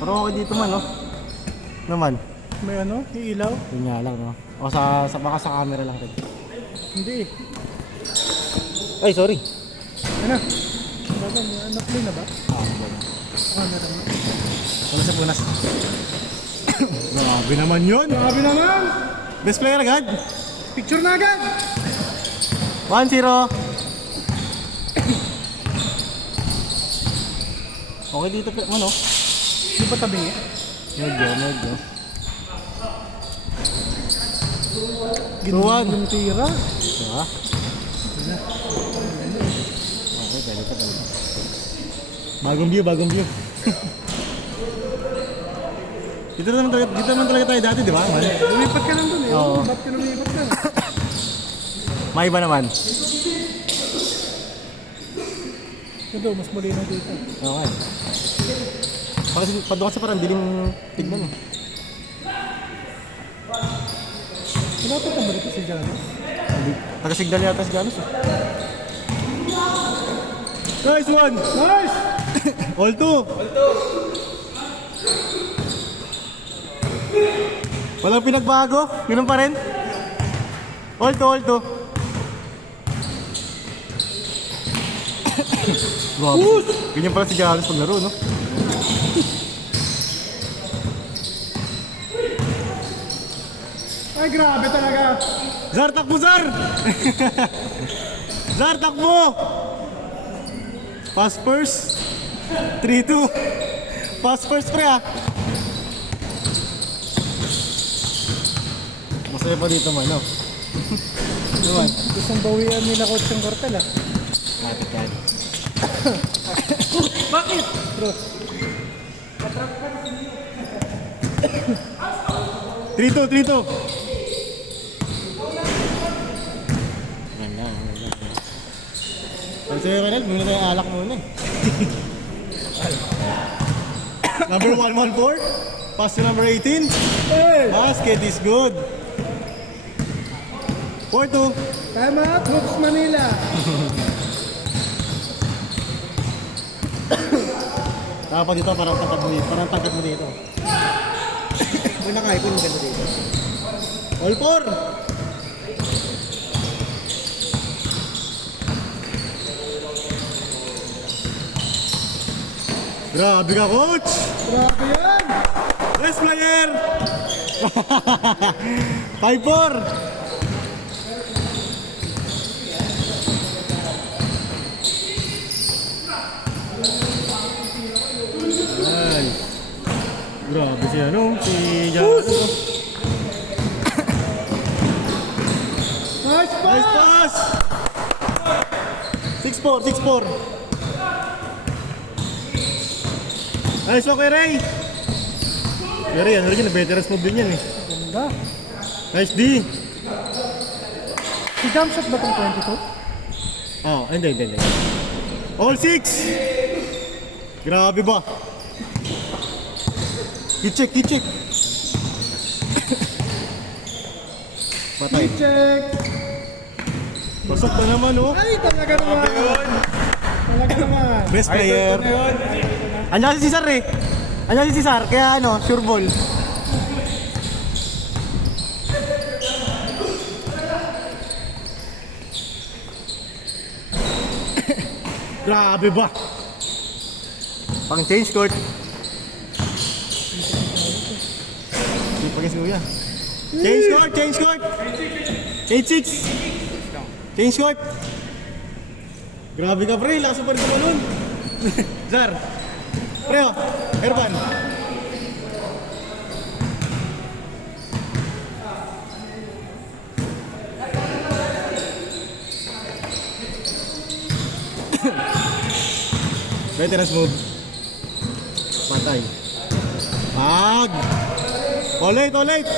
Pero okay dito man, no? Naman. May ano? May ilaw? Yun nga lang, no? O sa baka sa camera lang rin. Hindi eh. Ay, sorry. Ano? Baga, na-play na ba? Wala. Meron na. Wala sa punas. Grabe naman yun! Grabe naman! Best player agad! Picture na agad! 1-0! Okay dito, ano? Di ba tabingi? Medyo. Ginawa yung tira. Diba? Okay, ganito. Bagong view. Dito naman talaga tayo dati, di ba? Man? Lumipat ka lang dun eh. Oo. Ba't ka lumipat ka? May iba naman. Ito, mas malinaw dito. Okay. Pag doon kasi parang dilim tignan eh. Pinapit ka ba dito si Janos? Taga-signal yata si Janos eh. Nice one! Nice! All two! Walang pinagbago? Ganun pa rin? All two. Grabe. Ganyan pala si Janos pag laro, no? Ay, grabe talaga. Zar, takbo, Zar! Zar, takbo! Pass first. 3-2. Pass first, pre, ah. Masaya pa dito man, no? Naman. Gustong bawian nila coach yung kartel ah. Lapit yan. Bakit? Bro. 3-2. Ganda. Pag sa'yo, Renal, muna tayo alak muna eh. Number 114. Pass to number 18. Hey! Basket is good. 4-2. Time out, Hoops Manila. Tapos dito, parang tangkad mo dito. Kung nakaipon, maganda dito. All 4. Grabe ka, coach! Grabe yan! Best player! 5-4! Ay. Grabe si ano, si Janos. Nice pass! Nice pass! 6-4. Nice one kay Ray! Pero yan, veterans move din yan eh. Ganda. Nice D! Si jump shot ba itong 22? Oh, hindi. All 6! Grabe ba? Hit check! Patay. Check! Pasok na naman, oh. Ay, talaga naman! Talaga naman! Best player. Andiyan si Cesar eh. Andiyan si Cesar, kaya ano, sure ball. Grabe ba? Pang change court. Hindi pa kasi kuya. Change court. 8-6. Change court. Grabe ka pre, lakas pa rin tumalon. Zar. Pre, oh. Erban. Veterans move. Patay. Pag. Ulit.